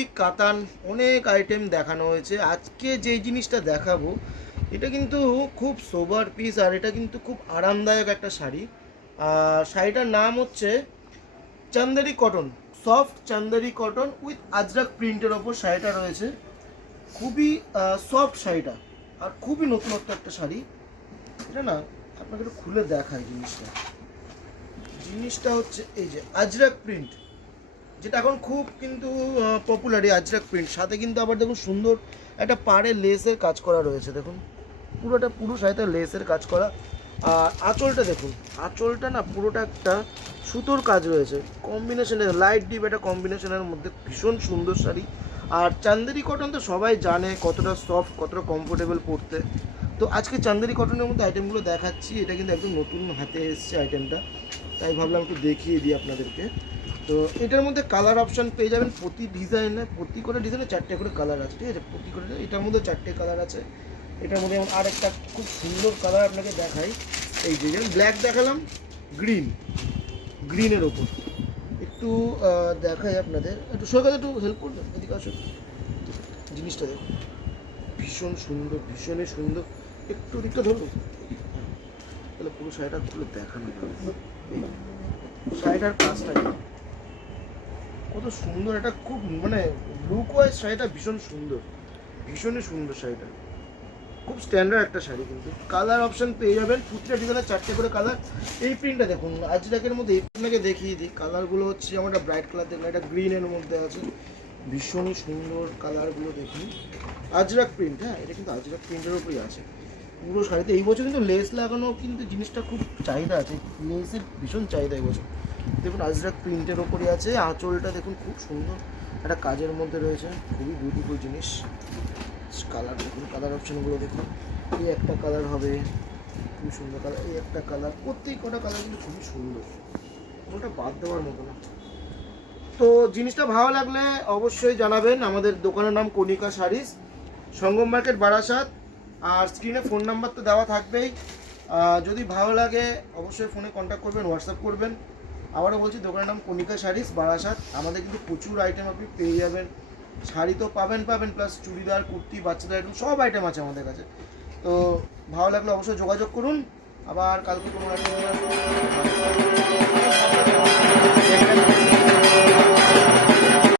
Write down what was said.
Batik কাতান অনেক item দেখানো হয়েছে। আজকে যেই জিনিসটা দেখাবো এটা কিন্তু খুব সোবার পিস, আর এটা কিন্তু খুব আরামদায়ক একটা শাড়ি। আর শাড়িটার নাম হচ্ছে Chanderi cotton, soft Chanderi cotton with Ajrak প্রিন্টের ওপর শাড়িটা রয়েছে। খুবই সফট শাড়িটা, আর খুবই নতুনত্ব একটা শাড়ি। এটা না আপনাকে একটু খুলে দেখাই জিনিসটা। জিনিসটা হচ্ছে এই যে আজরাক প্রিন্ট, যেটা এখন খুব কিন্তু পপুলার। এই আজরাক প্রিন্ট সাথে কিন্তু আবার দেখুন সুন্দর একটা পাড়ে লেসের কাজ করা রয়েছে। দেখুন পুরো শাড়িতে লেসের কাজ করা। আর আঁচলটা দেখুন, আঁচলটা না পুরোটা একটা সুতোর কাজ রয়েছে, কম্বিনেশনে লাইট ডিপ একটা কম্বিনেশনের মধ্যে ভীষণ সুন্দর শাড়ি। আর চান্দেরি কটন তো সবাই জানে কতটা সফট, কতটা কমফোর্টেবল পরতে। তো আজকে চান্দেরি কটনের মধ্যে আইটেমগুলো দেখাচ্ছি। এটা কিন্তু একদম নতুন হাতে এসছে আইটেমটা, তাই ভাবলাম একটু দেখিয়ে দিই আপনাদেরকে। তো এটার মধ্যে কালার অপশান পেয়ে যাবেন প্রতি ডিজাইনে, প্রতি করে ডিজাইনে 4টে করে কালার আছে, ঠিক আছে? প্রতি করে এটার মধ্যে 4টে কালার আছে। এটার মধ্যে যেমন আর একটা খুব সুন্দর কালার আপনাকে দেখাই। এই যে যেমন ব্ল্যাক দেখালাম, গ্রিনের ওপর একটু দেখাই আপনাদের। একটু সরকার একটু হেল্প করবেন, এদিকে আসুন। জিনিসটা দেখুন ভীষণ সুন্দর, ভীষণই সুন্দর। একটু দিকটা ধরুন, তাহলে পুরো শাড়িটা খুলে দেখানো যাবে। শাড়িটার কাজটা কত সুন্দর, এটা খুব মানে লুক ওয়াইজ শাড়িটা ভীষণ সুন্দর, ভীষণই সুন্দর শাড়িটা। খুব স্ট্যান্ডার্ড একটা শাড়ি। কিন্তু কালার অপশান পেয়ে যাবেন প্রতিটা ডিজাইনের 4টে করে কালার। এই প্রিন্টটা দেখুন আজরাকের মধ্যে, এই প্রিন্টটাকে দেখিয়ে দিই। কালারগুলো হচ্ছে আমার একটা ব্রাইট কালার দেখুন, এটা গ্রিনের মধ্যে আছে, ভীষণই সুন্দর কালারগুলো দেখুন। আজরাক প্রিন্ট, হ্যাঁ এটা কিন্তু আজরাক প্রিন্টের উপরেই আছে পুরো শাড়িতে। এই বছর কিন্তু লেস লাগানো কিন্তু জিনিসটা খুব চাহিদা আছে, লেসের ভীষণ চাহিদা এই বছর। দেখুন আজরাক প্রিন্টের ওপরই আছে। আঁচলটা দেখুন খুব সুন্দর একটা কাজের মধ্যে রয়েছে, খুবই বিউটিফুল জিনিস। কালার দেখুন, কালার অপশানগুলো দেখুন। এই একটা কালার হবে, খুবই সুন্দর কালার। এই একটা কালার, প্রত্যেক কটা কালার কিন্তু খুবই সুন্দর, কোনোটা বাদ দেওয়ার মতো না। তো জিনিসটা ভালো লাগলে অবশ্যই জানাবেন। আমাদের দোকানের নাম কণিকা শাড়িস, সঙ্গম মার্কেট, বারাসাত। আর স্ক্রিনে ফোন নাম্বার তো দেওয়া থাকবেই। যদি ভালো লাগে অবশ্যই ফোনে কন্ট্যাক্ট করবেন, হোয়াটসঅ্যাপ করবেন। আবারও বলছি দোকানের নাম কণিকা শাড়িস, বারাসাত। আমাদের কিন্তু প্রচুর আইটেম আপনি পেয়ে যাবেন। শাড়ি তো পাবেন প্লাস চুড়িদার, কুর্তি, বাচ্চাদের আইটেম সব আইটেম আছে আমাদের কাছে। তো ভালো লাগলে অবশ্যই যোগাযোগ করুন। আবার কালকে কোনো আইটেম